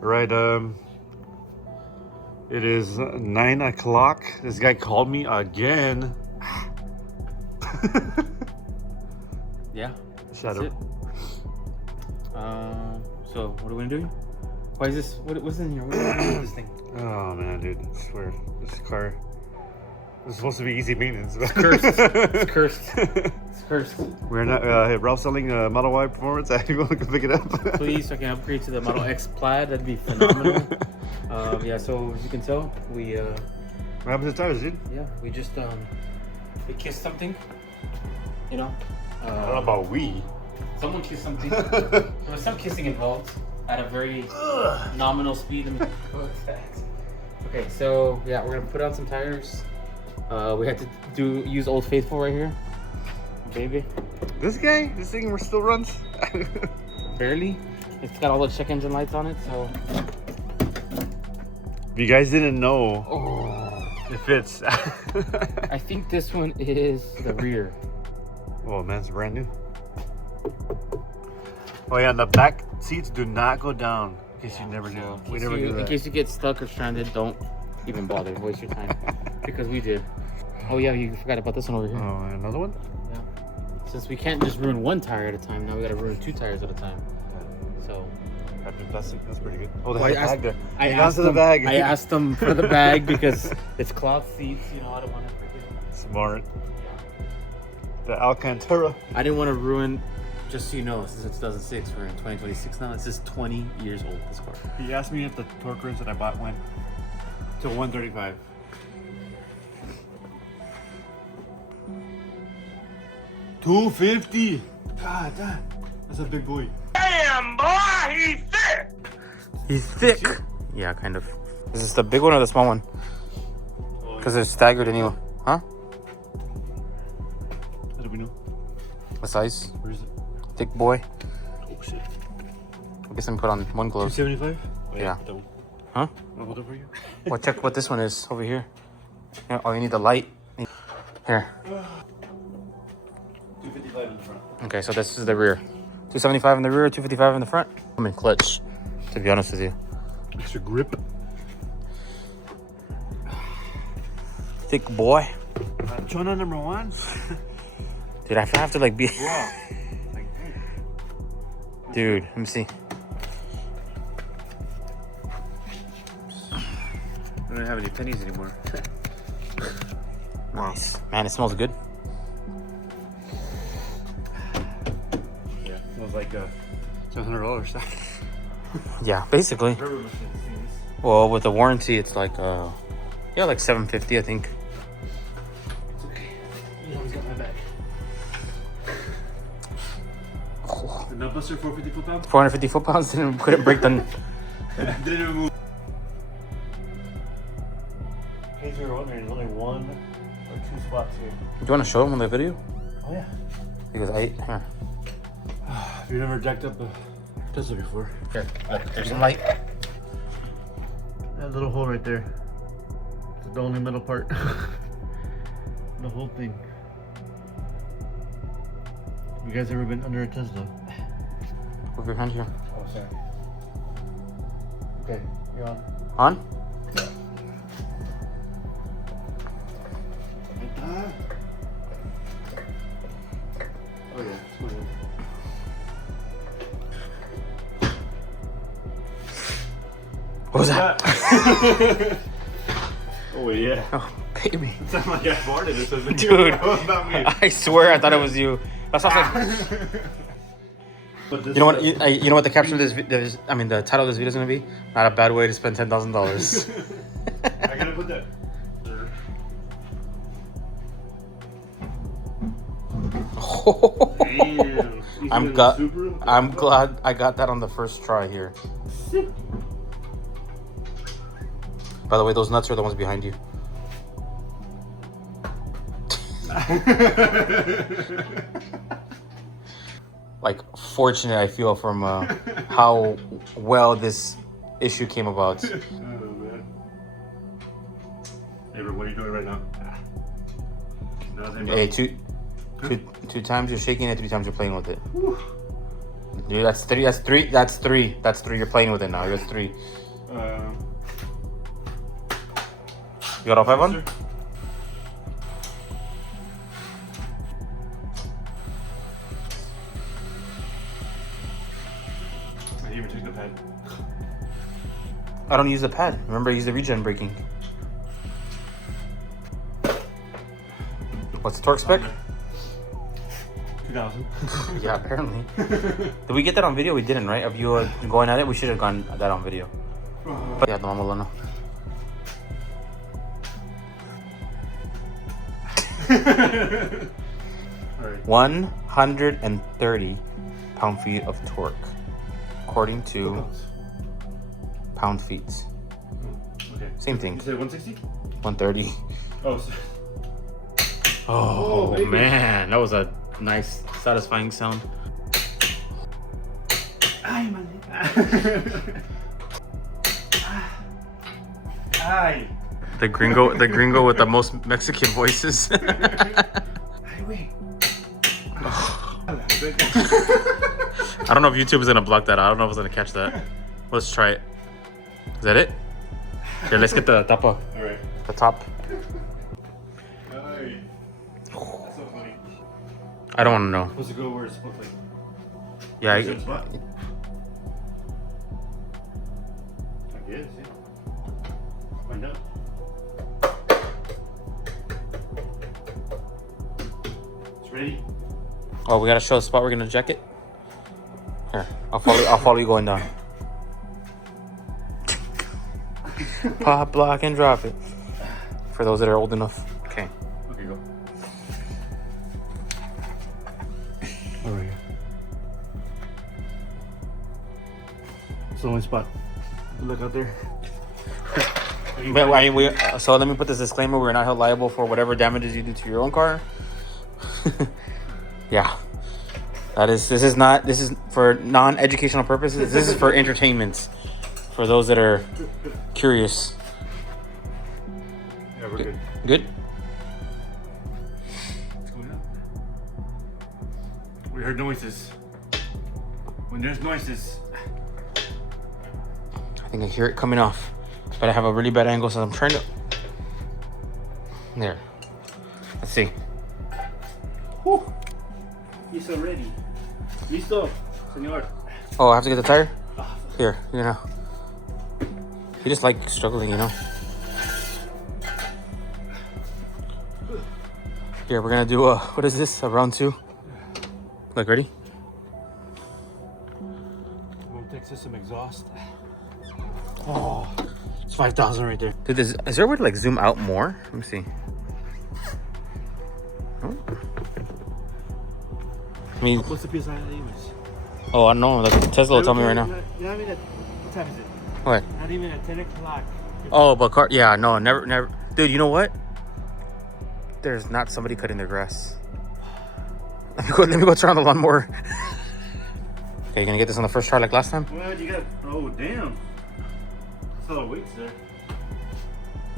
Right, it is 9 o'clock. This guy called me again. Yeah. Shut That's up. it. So what are we doing? Why is this? What's in here? What are we doing with this thing? Oh man, dude, I swear, this car is supposed to be easy maintenance. It's cursed. It's cursed. It's cursed. We're not. Hey, Ralph's selling Model Y Performance. I want to come pick it up. Please, so I can upgrade to the Model X Plaid. That'd be phenomenal. Yeah. So as you can tell, we What happened to the tires, dude? yeah, we just we kissed something. You know. I don't know about we. Someone kissed something. There was some kissing involved at a very nominal speed. Okay, so yeah, we're gonna put on some tires. We had to use Old Faithful right here, baby. This guy, this thing still runs. Barely. It's got all the check engine lights on it, so. If you guys didn't know, Oh. it fits. I think this one is the rear. Oh man, it's brand new. Oh yeah, and the back seats do not go down. In case you never knew. We never do that. In case you get stuck or stranded, don't even bother. Waste your time. Because we did. Oh yeah, you forgot about this one over here. Oh, another one? Yeah. Since we can't just ruin one tire at a time, now we gotta ruin 2 tires at a time. So. Wrapped in plastic. That's pretty good. Oh, they Well, have a bag there. I Hang on asked to the them. bag. I asked them for the bag because it's cloth seats. You know, I don't want to freaking. Smart. The Alcantara. I didn't want to ruin. Just so you know, since it's 2006, we're in 2026 now. It's just 20 years old. This car. He asked me if the torque wrench that I bought went to 135. $250. God damn. That's a big boy. Damn, boy, he's thick. He's thick. Yeah, kind of. Is this the big one or the small one? Because they're staggered anyway. Huh? How do we know? What size? Where is it? Thick boy. Oh shit. I guess I'm put on one glove. 275? Yeah. That one. Huh? I'll hold it for you. Well, check what this one is over here. Yeah, oh, you need the light. Here. 255 in the front. Okay, so this is the rear. 275 in the rear, 255 in the front. I'm in clutch, to be honest with you. Extra grip. Thick boy. Chona number 1. Dude, I have to like be. Wow. Dude, let me see. I don't have any pennies anymore. Nice. Man, it smells good. Yeah. It smells like $700. Yeah, basically. Well, with the warranty, it's like, yeah, like $750, I think. It's okay. You always got my back. Oh, The nut buster 450 foot-pounds? 450 foot-pounds couldn't break the. Didn't even move. In case you were wondering, there's only 1 or 2 spots here. Do you want to show them on the video? Oh yeah. Because here. If you've never jacked up a Tesla before. Here, there's some light. That little hole right there. It's the only metal part. The whole thing. You guys ever been under a Tesla? Move your hand here. Oh, sorry. Okay, you're on. On? Oh yeah. What was that? Oh yeah. Oh, baby. It sounded like I farted or something. Dude, About me. I swear I thought it was you. That's like, But this you know what? You know what the caption of this, I mean, the title of this video is gonna be? Not a bad way to spend $10,000. I gotta put that. Damn. I'm glad I got that on the first try here. By the way, those nuts are the ones behind you. Like, fortunate I feel from how well this issue came about. Oh man. Hey, bro, what are you doing right now? Nothing, bro. Hey, two times you're shaking it, 3 times you're playing with it. Whew. Dude, that's three. That's three. That's three. That's three. You're playing with it now. That's three. You got all five on? I didn't even take the pad. I don't use the pad. Remember, I use the regen braking. What's the torque spec? 2000. Yeah, apparently. Did we get that on video? We didn't, right? Of you going at it? We should have gone that on video. But yeah, no, I'm alone. Alright. 130 pound-feet of torque, according to pound-feet. Okay. Same thing. You said 160? 130. Oh, so Oh, baby. man, that was a nice, satisfying sound. Ay, man. Ay. The gringo with the most Mexican voices. Ay, wait. I don't know if YouTube is gonna block that. I don't know if it's gonna catch that. Let's try it. Is that it? Here, let's get the tapa. Alright. The top. Ay. That's so funny. I don't want to know. Supposed to go where it's supposed to. Yeah. Good spot. I guess, yeah. Find out. It's ready. Oh, we gotta show the spot we're gonna jack it. Here, I'll follow you going down. Pop, block, and drop it. For those that are old enough. Okay. Okay, go. Over here. It's the only spot. Look out there. But I mean, so let me put this disclaimer: we're not held liable for whatever damages you do to your own car. Yeah, this is for non-educational purposes. This is for entertainment, for those that are curious. Yeah, we're good. Good. What's going on? We heard noises. When there's noises. I think I hear it coming off, but I have a really bad angle, so I'm trying to. There. Let's see. Whew. He's so ready. Listo, señor. Oh, I have to get the tire? Here, you know. You just like struggling, you know. Here, we're gonna do what is this? A round two? Like, ready? We'll take system exhaust. Oh, it's 5,000 right there. Dude, is there a way to like zoom out more? Let me see. Oh. I mean, What's the PSI that you use? oh, I don't know. Like Tesla will tell me right now. Not even at, what time is it? What? Not even at 10 o'clock. Oh, but car. Yeah, no, never. Dude, you know what? There's not somebody cutting their grass. Let me go turn on the lawnmower. Okay, you gonna get this on the first try like last time? Well, you got, oh, damn. That's a lot of weights there.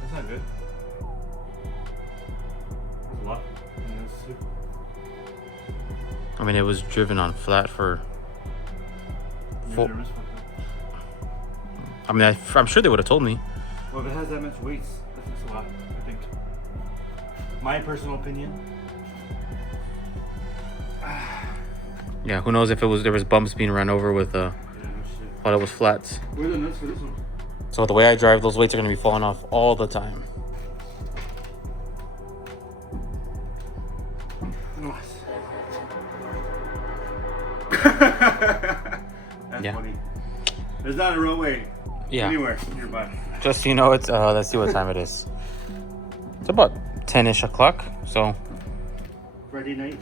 That's not good. That's a lot. I mean, it was driven on flat for. I mean, I'm sure they would have told me. Well, if it has that much weights, that's a lot, I think. My personal opinion. Yeah, who knows if there was bumps being run over with Yeah, no shit. while it was flats. Where are the nuts for this one? So the way I drive, those weights are gonna be falling off all the time. Nice. That's Yeah. funny. There's not a roadway Yeah. anywhere nearby. Just so you know, it's let's see what time it is. It's about 10-ish o'clock. So Friday night.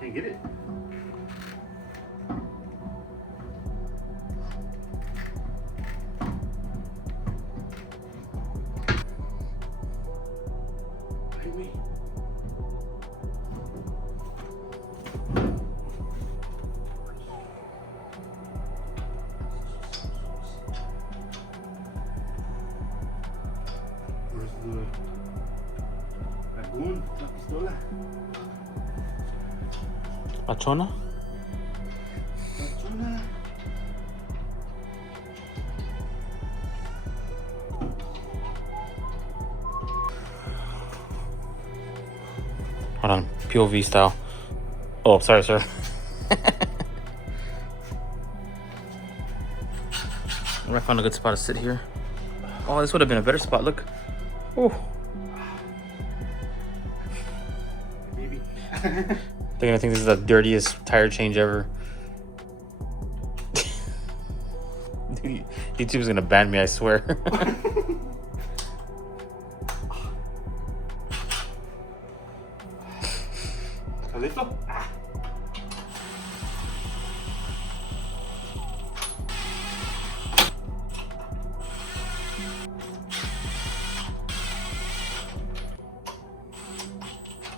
Can't get it. Highway. Where's the lagoon? La pistola. La Chona? Hold on, POV style. Oh, sorry, sir. I found a good spot to sit here. Oh, this would have been a better spot. Look. Oh. Baby. They're gonna think this is the dirtiest tire change ever. Dude, YouTube's gonna ban me, I swear. ¿Listo?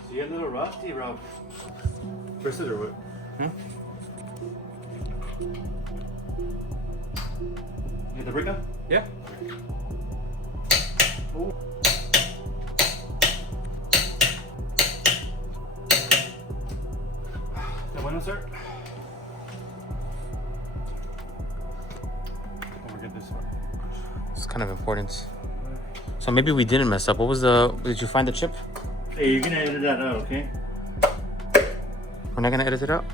So you're a little rusty, Rob. Press it or what? Hmm? You get the brick up? Yeah. Oh. ¿Está bueno, sir? Don't forget this one. It's kind of important. So maybe we didn't mess up. What was the... Did you find the chip? Hey, you're gonna edit that out, okay? We're not gonna edit it out?